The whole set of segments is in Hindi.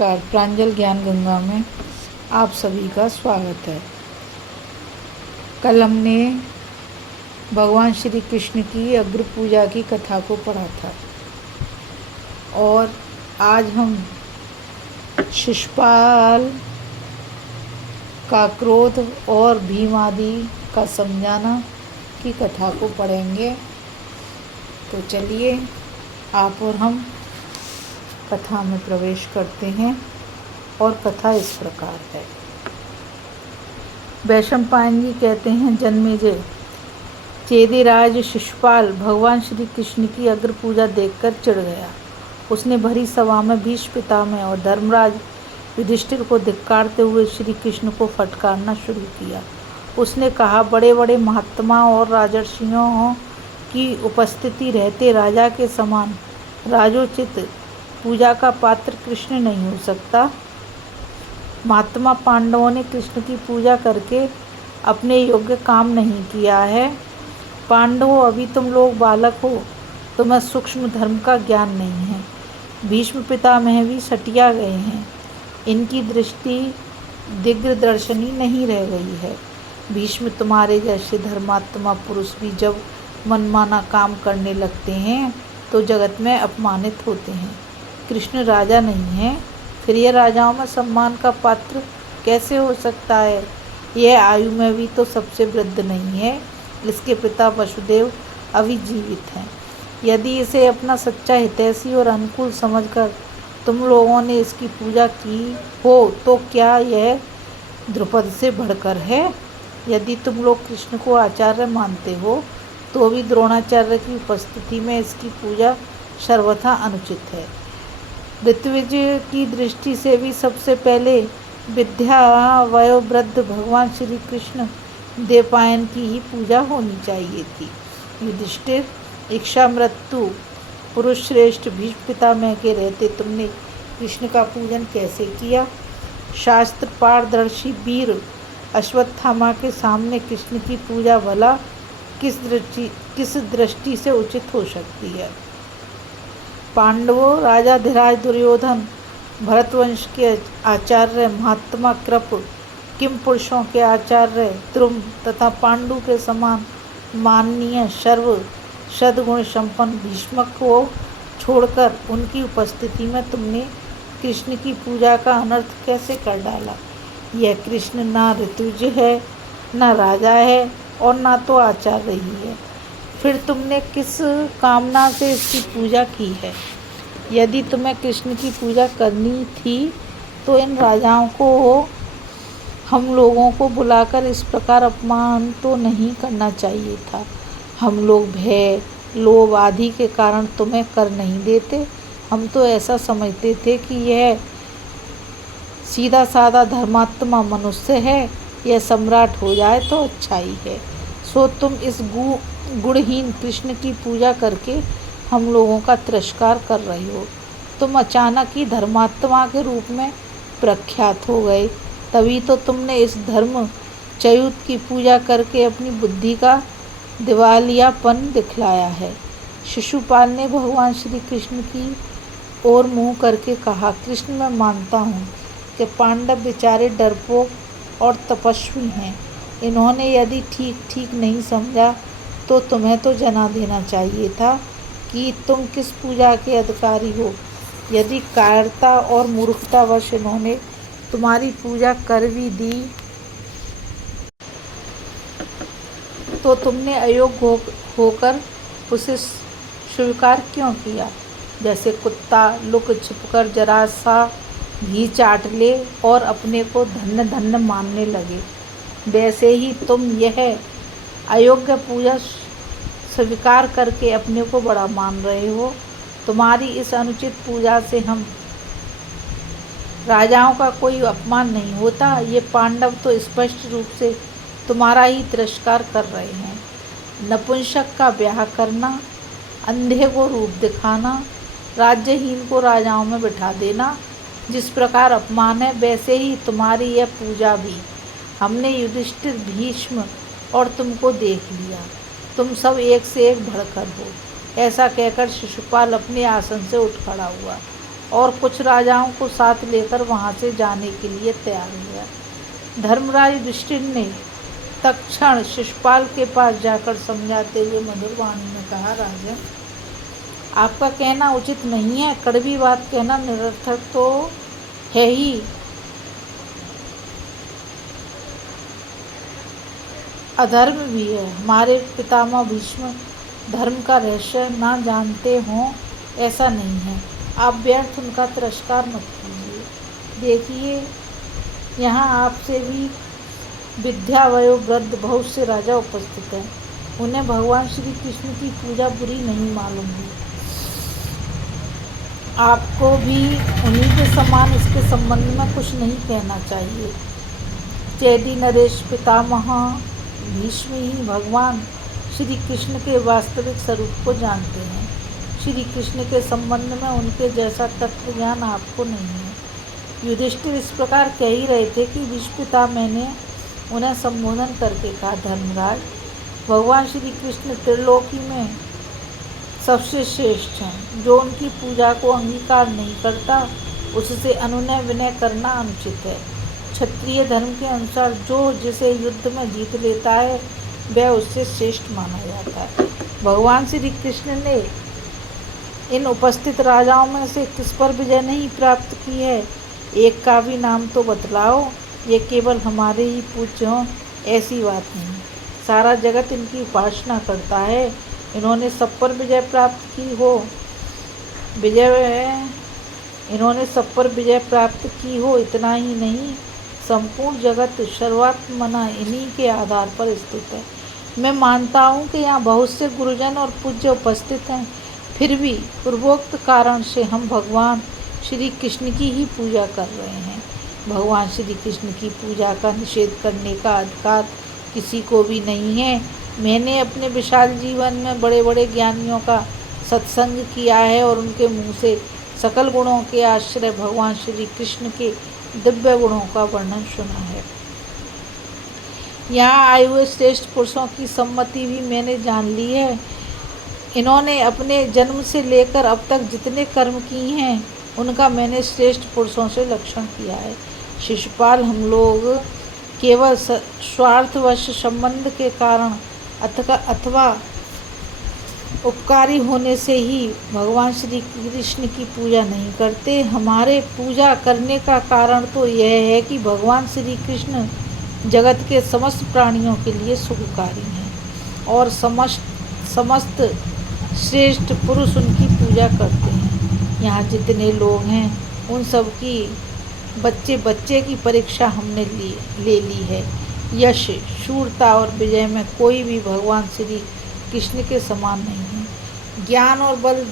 नमस्कार। प्रांजल ज्ञान गंगा में आप सभी का स्वागत है। कल हमने भगवान श्री कृष्ण की अग्र पूजा की कथा को पढ़ा था और आज हम शिशुपाल का क्रोध और भीम आदि का समझाना की कथा को पढ़ेंगे। तो चलिए आप और हम कथा में प्रवेश करते हैं और कथा इस प्रकार है। वैशंपायन जी कहते हैं, जन्मेजय, चेदिराज शिशुपाल भगवान श्री कृष्ण की अग्र पूजा देखकर चिढ़ गया। उसने भरी सभा में भीष्म पितामह और धर्मराज युधिष्ठिर को धिक्कारते हुए श्री कृष्ण को फटकारना शुरू किया। उसने कहा, बड़े बड़े महात्मा और राजर्षियों की उपस्थिति रहते राजा के समान राजोचित पूजा का पात्र कृष्ण नहीं हो सकता। महात्मा पांडवों ने कृष्ण की पूजा करके अपने योग्य काम नहीं किया है। पांडवों, अभी तुम लोग बालक हो, तुम्हें सूक्ष्म धर्म का ज्ञान नहीं है। भीष्म पितामह भी सटिया गए हैं, इनकी दृष्टि दिग्दर्शनी नहीं रह गई है। भीष्म, तुम्हारे जैसे धर्मात्मा पुरुष भी जब मनमाना काम करने लगते हैं तो जगत में अपमानित होते हैं। कृष्ण राजा नहीं है, फिर यह राजाओं में सम्मान का पात्र कैसे हो सकता है? यह आयु में भी तो सबसे वृद्ध नहीं है। इसके पिता वसुदेव अभी जीवित हैं। यदि इसे अपना सच्चा हितैषी और अनुकूल समझकर तुम लोगों ने इसकी पूजा की हो तो क्या यह द्रुपद से बढ़कर है? यदि तुम लोग कृष्ण को आचार्य मानते हो तो भी द्रोणाचार्य की उपस्थिति में इसकी पूजा सर्वथा अनुचित है। ऋत्विज की दृष्टि से भी सबसे पहले विद्या वयोवृद्ध भगवान श्री कृष्ण देवपायन की ही पूजा होनी चाहिए थी। युधिष्ठिर, इच्छा मृत्यु पुरुष श्रेष्ठ भीष्म पितामह के रहते तुमने कृष्ण का पूजन कैसे किया? शास्त्र पारदर्शी वीर अश्वत्थामा के सामने कृष्ण की पूजा भला किस दृष्टि से उचित हो सकती है? पांडवों, राजाधिराज दुर्योधन, भरतवंश के आचार्य महात्मा कृप, किम पुरुषों के आचार्य द्रुम तथा पांडु के समान माननीय सर्व सद्गुण संपन्न भीष्मक को छोड़कर उनकी उपस्थिति में तुमने कृष्ण की पूजा का अनर्थ कैसे कर डाला? यह कृष्ण ना ऋतुज है, ना राजा है और ना तो आचार्य ही है। फिर तुमने किस कामना से इसकी पूजा की है? यदि तुम्हें कृष्ण की पूजा करनी थी तो इन राजाओं को हम लोगों को बुलाकर इस प्रकार अपमान तो नहीं करना चाहिए था। हम लोग भय, लोभ आदि के कारण तुम्हें कर नहीं देते। हम तो ऐसा समझते थे कि यह सीधा साधा धर्मात्मा मनुष्य है, यह सम्राट हो जाए तो अच्छा ही है। सो तुम इस गुणहीन कृष्ण की पूजा करके हम लोगों का तिरस्कार कर रहे हो। तुम अचानक ही धर्मात्मा के रूप में प्रख्यात हो गए, तभी तो तुमने इस धर्म च्युत की पूजा करके अपनी बुद्धि का दिवालियापन दिखलाया है। शिशुपाल ने भगवान श्री कृष्ण की ओर मुँह करके कहा, कृष्ण, मैं मानता हूँ कि पांडव बेचारे डरपोक और तपस्वी हैं। इन्होंने यदि ठीक नहीं समझा तो तुम्हें तो जना देना चाहिए था कि तुम किस पूजा के अधिकारी हो। यदि कायरता और मूर्खतावश इन्होंने तुम्हारी पूजा कर भी दी तो तुमने अयोग्य होकर उसे स्वीकार क्यों किया? जैसे कुत्ता लुक छिपकर जरा सा भी चाट ले और अपने को धन्य धन्य मानने लगे, वैसे ही तुम यह अयोग्य पूजा स्वीकार करके अपने को बड़ा मान रहे हो। तुम्हारी इस अनुचित पूजा से हम राजाओं का कोई अपमान नहीं होता। ये पांडव तो स्पष्ट रूप से तुम्हारा ही तिरस्कार कर रहे हैं। नपुंसक का ब्याह करना, अंधे को रूप दिखाना, राज्यहीन को राजाओं में बिठा देना, जिस प्रकार अपमान है वैसे ही तुम्हारी यह पूजा भी। हमने युधिष्ठिर, भीष्म और तुमको देख लिया, तुम सब एक से एक भड़कर हो। ऐसा कहकर शिशुपाल अपने आसन से उठ खड़ा हुआ और कुछ राजाओं को साथ लेकर वहां से जाने के लिए तैयार हुआ। धर्मराज युधिष्ठिर ने तत्क्षण शिशुपाल के पास जाकर समझाते हुए मधुर वाणी में कहा, राजन, आपका कहना उचित नहीं है। कड़वी बात कहना निरर्थक तो है ही, अधर्म भी है। हमारे पितामह भीष्म धर्म का रहस्य ना जानते हों ऐसा नहीं है। आप व्यर्थ उनका तिरस्कार मत कीजिए। देखिए, यहाँ आपसे भी विद्या वयोवृद्ध बहुत से राजा उपस्थित हैं। उन्हें भगवान श्री कृष्ण की पूजा बुरी नहीं मालूम है। आपको भी उन्हीं के समान इसके संबंध में कुछ नहीं कहना चाहिए। चेदी नरेश पितामह भीष्म ही भगवान श्री कृष्ण के वास्तविक स्वरूप को जानते हैं। श्री कृष्ण के संबंध में उनके जैसा तत्व ज्ञान आपको नहीं है। युधिष्ठिर इस प्रकार कह ही रहे थे कि भीष्म पितामह ने उन्हें संबोधन करके कहा, धर्मराज, भगवान श्री कृष्ण त्रिलोकी में सबसे श्रेष्ठ हैं। जो उनकी पूजा को अंगीकार नहीं करता उससे अनुनय विनय करना अनुचित है। क्षत्रिय धर्म के अनुसार जो जिसे युद्ध में जीत लेता है वह उससे श्रेष्ठ माना जाता है। भगवान श्री कृष्ण ने इन उपस्थित राजाओं में से किस पर विजय नहीं प्राप्त की है? एक का भी नाम तो बतलाओ। ये केवल हमारे ही पूज्य हों ऐसी बात नहीं, सारा जगत इनकी उपासना करता है। इन्होंने सब पर विजय प्राप्त की हो इन्होंने सब पर विजय प्राप्त की हो, इतना ही नहीं, संपूर्ण जगत सर्वात्मना इन्हीं के आधार पर स्थित है। मैं मानता हूँ कि यहाँ बहुत से गुरुजन और पूज्य उपस्थित हैं, फिर भी पूर्वोक्त कारण से हम भगवान श्री कृष्ण की ही पूजा कर रहे हैं। भगवान श्री कृष्ण की पूजा का निषेध करने का अधिकार किसी को भी नहीं है। मैंने अपने विशाल जीवन में बड़े बड़े ज्ञानियों का सत्संग किया है और उनके मुँह से सकल गुणों के आश्रय भगवान श्री कृष्ण के दिव्य गुणों का वर्णन सुना है। यहाँ आए हुए श्रेष्ठ पुरुषों की सम्मति भी मैंने जान ली है। इन्होंने अपने जन्म से लेकर अब तक जितने कर्म किए हैं उनका मैंने श्रेष्ठ पुरुषों से लक्षण किया है। शिशुपाल, हम लोग केवल स्वार्थवश संबंध के कारण अथवा उपकारी होने से ही भगवान श्री कृष्ण की पूजा नहीं करते। हमारे पूजा करने का कारण तो यह है कि भगवान श्री कृष्ण जगत के समस्त प्राणियों के लिए सुखकारी हैं और समस्त श्रेष्ठ पुरुष उनकी पूजा करते हैं। यहाँ जितने लोग हैं उन सब की बच्चे की परीक्षा हमने ले ली है। यश, शूरता और विजय में कोई भी भगवान श्री कृष्ण के समान नहीं है। ज्ञान और बल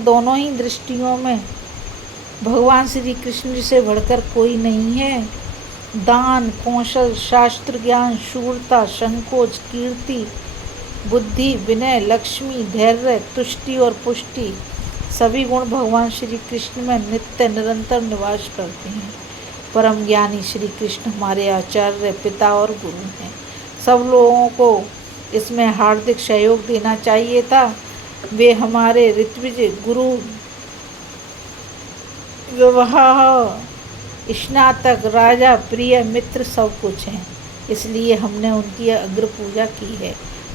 दोनों ही दृष्टियों में भगवान श्री कृष्ण से बढ़कर कोई नहीं है। दान, कौशल, शास्त्र ज्ञान, शूरता, संकोच, कीर्ति, बुद्धि, विनय, लक्ष्मी, धैर्य, तुष्टि और पुष्टि, सभी गुण भगवान श्री कृष्ण में नित्य निरंतर निवास करते हैं। परम ज्ञानी श्री कृष्ण हमारे आचार्य, पिता और गुरु हैं। सब लोगों को इसमें हार्दिक सहयोग देना चाहिए था। वे हमारे ऋत्विज गुरु, विवाह, स्नातक, राजा, प्रिय मित्र सब कुछ हैं। इसलिए हमने उनकी अग्र पूजा की है।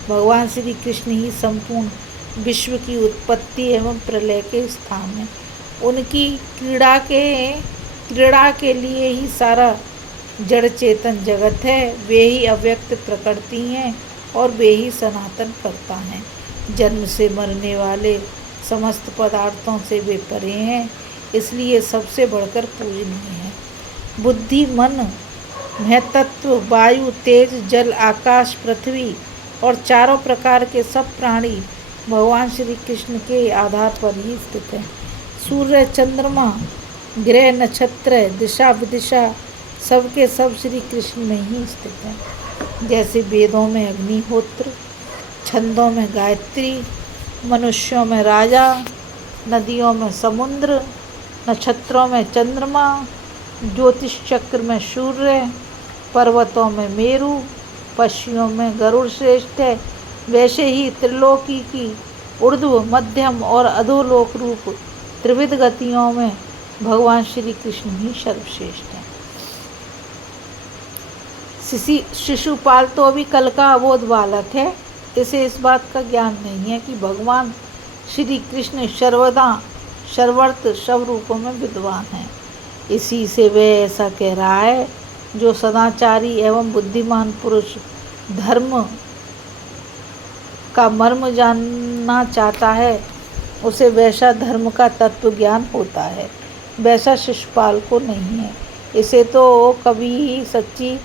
भगवान श्री कृष्ण ही संपूर्ण विश्व की उत्पत्ति एवं प्रलय के स्थान है। उनकी क्रीड़ा के लिए ही सारा जड़ चेतन जगत है। वे ही अव्यक्त प्रकृति हैं और वे ही सनातन कर्ता हैं। जन्म से मरने वाले समस्त पदार्थों से वे परे हैं, इसलिए सबसे बढ़कर पूजनीय हैं। बुद्धि, मन, महतत्व, वायु, तेज, जल, आकाश, पृथ्वी और चारों प्रकार के सब प्राणी भगवान श्री कृष्ण के आधार पर ही स्थित हैं। सूर्य, चंद्रमा, ग्रह, नक्षत्र, दिशा विदिशा सबके सब श्री कृष्ण में ही स्थित हैं। जैसे वेदों में अग्निहोत्र, छंदों में गायत्री, मनुष्यों में राजा, नदियों में समुद्र, नक्षत्रों में चंद्रमा, ज्योतिष चक्र में सूर्य, पर्वतों में मेरु, पक्षियों में गरुड़ श्रेष्ठ है वैसे ही त्रिलोकी की ऊर्ध्व, मध्यम और अधोलोक रूप त्रिविध गतियों में भगवान श्री कृष्ण ही सर्वश्रेष्ठ हैं। शिशुपाल तो अभी कल का अबोध बालक है। इसे इस बात का ज्ञान नहीं है कि भगवान श्री कृष्ण सर्वदा सर्वर्थ सब रूपों में विद्वान हैं। इसी से वह ऐसा कह रहा है। जो सदाचारी एवं बुद्धिमान पुरुष धर्म का मर्म जानना चाहता है, उसे वैसा धर्म का तत्व ज्ञान होता है, वैसा शिशुपाल को नहीं है। इसे तो कभी सच्ची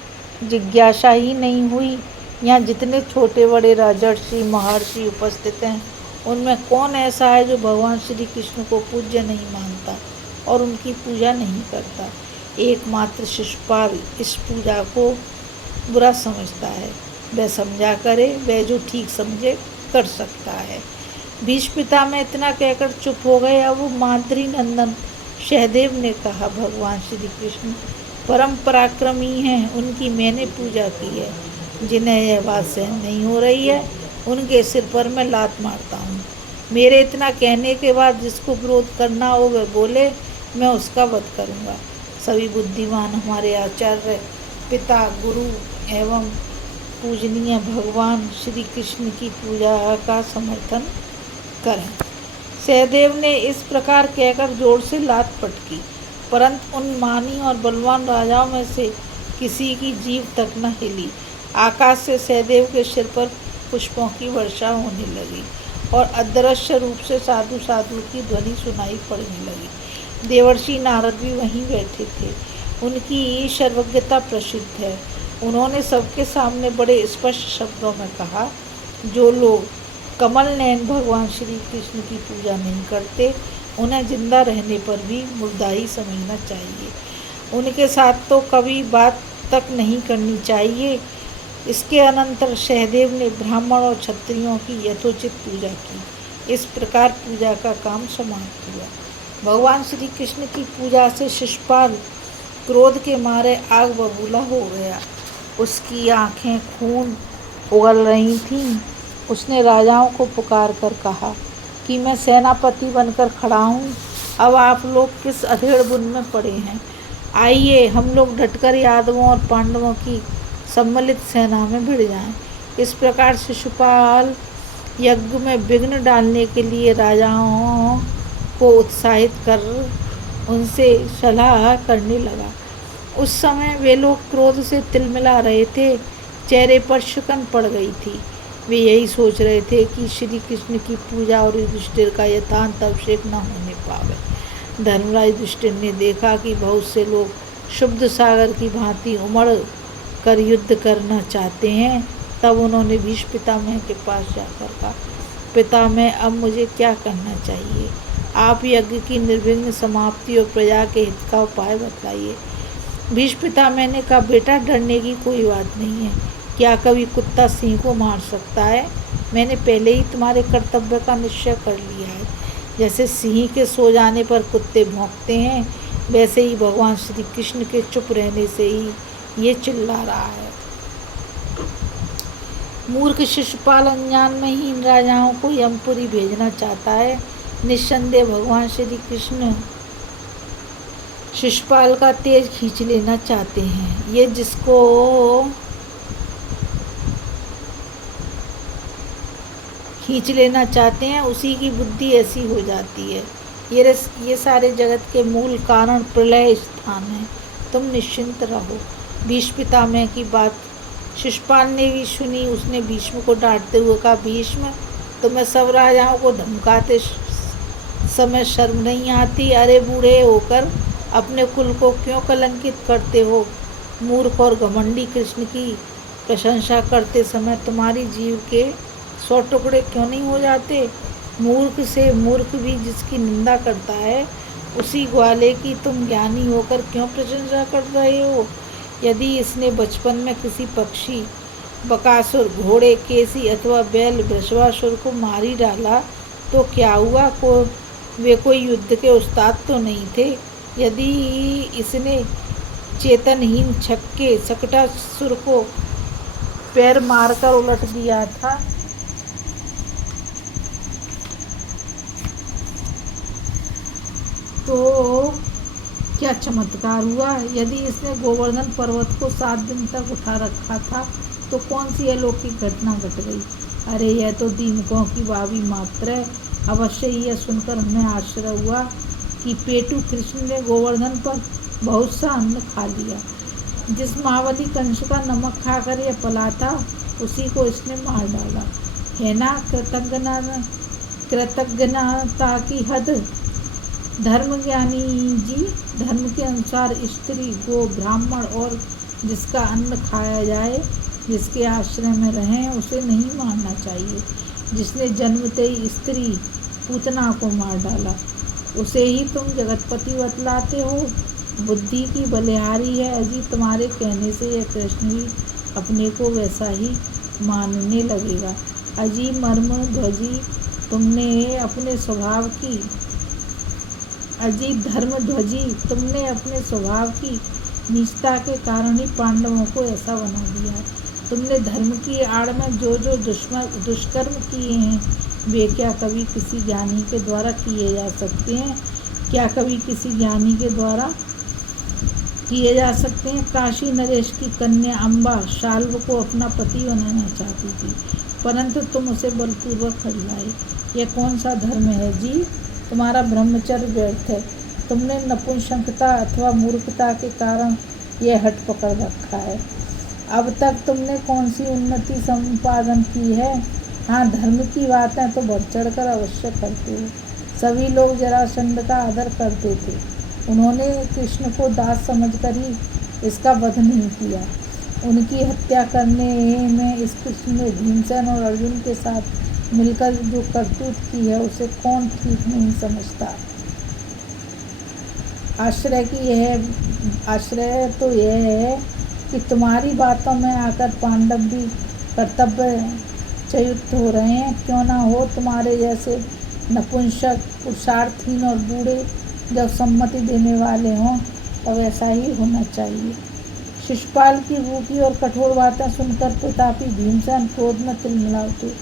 जिज्ञासा ही नहीं हुई। यहाँ जितने छोटे बड़े राजर्षि महर्षि उपस्थित हैं, उनमें कौन ऐसा है जो भगवान श्री कृष्ण को पूज्य नहीं मानता और उनकी पूजा नहीं करता। एकमात्र शिशुपाल इस पूजा को बुरा समझता है। वह समझा करे, वह जो ठीक समझे कर सकता है। भीष्म पितामह इतना कहकर चुप हो गए। अब माद्री नंदन सहदेव ने कहा, भगवान श्री कृष्ण परम पराक्रमी हैं, उनकी मैंने पूजा की है। जिन्हें यह बात सहन नहीं हो रही है, उनके सिर पर मैं लात मारता हूँ। मेरे इतना कहने के बाद जिसको विरोध करना हो वह बोले, मैं उसका वध करूँगा। सभी बुद्धिमान हमारे आचार्य, पिता, गुरु एवं पूजनीय भगवान श्री कृष्ण की पूजा का समर्थन करें। सहदेव ने इस प्रकार कहकर जोर से लात पटकी, परंतु उन मानी और बलवान राजाओं में से किसी की जीभ तक न हिली। आकाश से सहदेव के सिर पर पुष्पों की वर्षा होने लगी और अदृश्य रूप से साधु साधु की ध्वनि सुनाई पड़ने लगी। देवर्षि नारद भी वहीं बैठे थे। उनकी सर्वज्ञता प्रसिद्ध है। उन्होंने सबके सामने बड़े स्पष्ट शब्दों में कहा, जो लोग कमल नयन भगवान श्री कृष्ण की पूजा नहीं करते, उन्हें जिंदा रहने पर भी मुर्दा ही समझना चाहिए। उनके साथ तो कभी बात तक नहीं करनी चाहिए। इसके अनंतर सहदेव ने ब्राह्मण और क्षत्रियों की यथोचित पूजा की। इस प्रकार पूजा का काम समाप्त हुआ। भगवान श्री कृष्ण की पूजा से शिशुपाल क्रोध के मारे आग बबूला हो गया। उसकी आंखें खून उगल रही थीं। उसने राजाओं को पुकार कर कहा कि मैं सेनापति बनकर खड़ा हूँ। अब आप लोग किस अधेड़ बुन में पड़े हैं। आइए हम लोग डटकर यादवों और पांडवों की सम्मिलित सेना में भिड़ जाएं। इस प्रकार शिशुपाल यज्ञ में विघ्न डालने के लिए राजाओं को उत्साहित कर उनसे सलाह करने लगा। उस समय वे लोग क्रोध से तिलमिला रहे थे। चेहरे पर शिकन पड़ गई थी। वे यही सोच रहे थे कि श्री कृष्ण की पूजा और युधिष्ठिर का यथांत अभिषेक न होने पावे। धर्मराज युधिष्ठिर ने देखा कि बहुत से लोग शुद्ध सागर की भांति उमड़ कर युद्ध करना चाहते हैं। तब उन्होंने भीष्म पितामह के पास जाकर कहा, पितामह अब मुझे क्या करना चाहिए। आप यज्ञ की निर्विघ्न समाप्ति और प्रजा के हित का उपाय बताइए। भीष्म पितामह ने कहा, बेटा डरने की कोई बात नहीं है। क्या कभी कुत्ता सिंह को मार सकता है। मैंने पहले ही तुम्हारे कर्तव्य का निश्चय कर लिया है। जैसे सिंह के सो जाने पर कुत्ते भौंकते हैं, वैसे ही भगवान श्री कृष्ण के चुप रहने से ही ये चिल्ला रहा है। मूर्ख शिशुपाल अनजान में ही इन राजाओं को यमपुरी भेजना चाहता है। निस्संदेह भगवान श्री कृष्ण शिशुपाल का तेज खींच लेना चाहते हैं। ये जिसको खींच लेना चाहते हैं उसी की बुद्धि ऐसी हो जाती है। ये सारे जगत के मूल कारण प्रलय स्थान है। तुम निश्चिंत रहो। भीष्म पितामह की बात शिशुपाल ने भी सुनी। उसने भीष्म को डांटते हुए कहा, भीष्म तुम्हें सब राजाओं को धमकाते समय शर्म नहीं आती। अरे बूढ़े होकर अपने कुल को क्यों कलंकित करते हो। मूर्ख और घमंडी कृष्ण की प्रशंसा करते समय तुम्हारी जीव के 100 टुकड़े क्यों नहीं हो जाते। मूर्ख से मूर्ख भी जिसकी निंदा करता है, उसी ग्वाले की तुम ज्ञानी होकर क्यों प्रशंसा कर रहे हो। यदि इसने बचपन में किसी पक्षी, बकासुर, घोड़े, केसी अथवा बैल वृषभासुर को मारी डाला तो क्या हुआ। वे कोई युद्ध के उस्ताद तो नहीं थे। यदि इसने चेतनहीन छक्के सकटासुर को पैर मारकर उलट दिया था क्या चमत्कार हुआ। यदि इसने गोवर्धन पर्वत को 7 दिन तक उठा रखा था तो कौन सी अलौकिक घटना घट गई। अरे यह तो दीमकों की बावी मात्र है। अवश्य यह सुनकर हमें आश्चर्य हुआ कि पेटू कृष्ण ने गोवर्धन पर बहुत सा अन्न खा लिया। जिस महाबली कंस का नमक खाकर यह पला था उसी को इसने मार डाला है ना। कृतज्ञता की हद। धर्म ज्ञानी जी, धर्म के अनुसार स्त्री, गो, ब्राह्मण और जिसका अन्न खाया जाए, जिसके आश्रय में रहें, उसे नहीं मारना चाहिए। जिसने जन्मते ही स्त्री पूतना को मार डाला उसे ही तुम जगतपति बतलाते हो। बुद्धि की बलिहारी है अजी, तुम्हारे कहने से यह कृष्ण भी अपने को वैसा ही मानने लगेगा। अजी मर्म ध्वजी, तुमने अपने स्वभाव की अजी धर्म ध्वजी, तुमने अपने स्वभाव की नीचता के कारण ही पांडवों को ऐसा बना दिया है। तुमने धर्म की आड़ में जो जो दुष्कर्म किए हैं वे क्या कभी किसी ज्ञानी के द्वारा किए जा सकते हैं। क्या कभी किसी ज्ञानी के द्वारा किए जा सकते हैं। काशी नरेश की कन्या अम्बा शाल्व को अपना पति बनाना चाहती थी, परंतु तुम उसे बलपूर्वक हर लाए। यह कौन सा धर्म है जी। तुम्हारा ब्रह्मचर्य व्यर्थ है। तुमने नपुंसकता अथवा मूर्खता के कारण यह हट पकड़ रखा है। अब तक तुमने कौन सी उन्नति संपादन की है। हाँ, धर्म की बातें तो बढ़ चढ़ कर अवश्य करते हो। सभी लोग जरासंध का आदर करते थे। उन्होंने कृष्ण को दास समझकर ही इसका वध नहीं किया। उनकी हत्या करने में इस कृष्ण ने भीमसेन और अर्जुन के साथ मिलकर जो करतूत की है उसे कौन ठीक नहीं समझता। आश्चर्य तो यह है कि तुम्हारी बातों में आकर पांडव भी कर्तव्यच्युत हो रहे हैं। क्यों ना हो, तुम्हारे जैसे नपुंसक, पुरुषार्थहीन और बूढ़े जब सम्मति देने वाले हों तब ऐसा ही होना चाहिए। शिशुपाल की रूखी और कठोर बातें सुनकर प्रतापी भीमसेन क्रोध में तिलमिला उठे।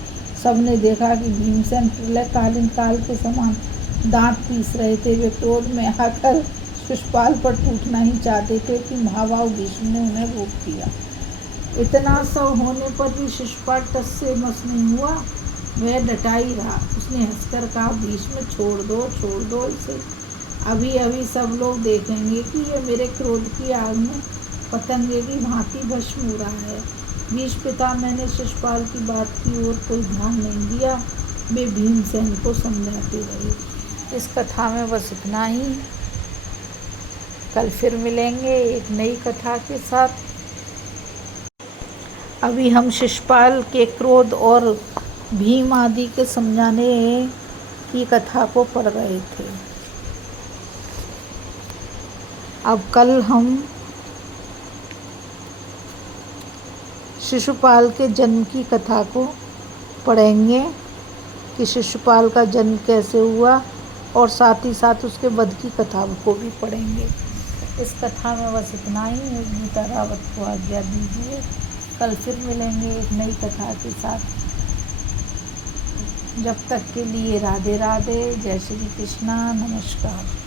सबने देखा कि भीमसेन प्रलयकालीन काल के समान दांत पीस रहे थे। वे क्रोध में आकर शिशुपाल पर टूटना ही चाहते थे कि महाबाहु भीष्म ने उन्हें रोक दिया। इतना सब होने पर भी शिशुपाल टस से मस नहीं हुआ। वह डटा ही रहा। उसने हंसकर कहा, भीष्म छोड़ दो इसे। अभी अभी सब लोग देखेंगे कि यह मेरे क्रोध की आग में पतंगे की भांति भस्म हो रहा है। भीष्म पिता, मैंने शिशुपाल की बात की ओर कोई ध्यान नहीं दिया। वे भीमसेन को समझाते रहे। इस कथा में बस इतना ही। कल फिर मिलेंगे एक नई कथा के साथ। अभी हम शिशुपाल के क्रोध और भीम आदि के समझाने की कथा को पढ़ रहे थे। अब कल हम शिशुपाल के जन्म की कथा को पढ़ेंगे कि शिशुपाल का जन्म कैसे हुआ, और साथ ही साथ उसके वध की कथा को भी पढ़ेंगे। इस कथा में बस इतना ही। गीता रावत को आज्ञा दीजिए। कल फिर मिलेंगे एक नई कथा के साथ। जब तक के लिए राधे राधे। जय श्री कृष्णा। नमस्कार।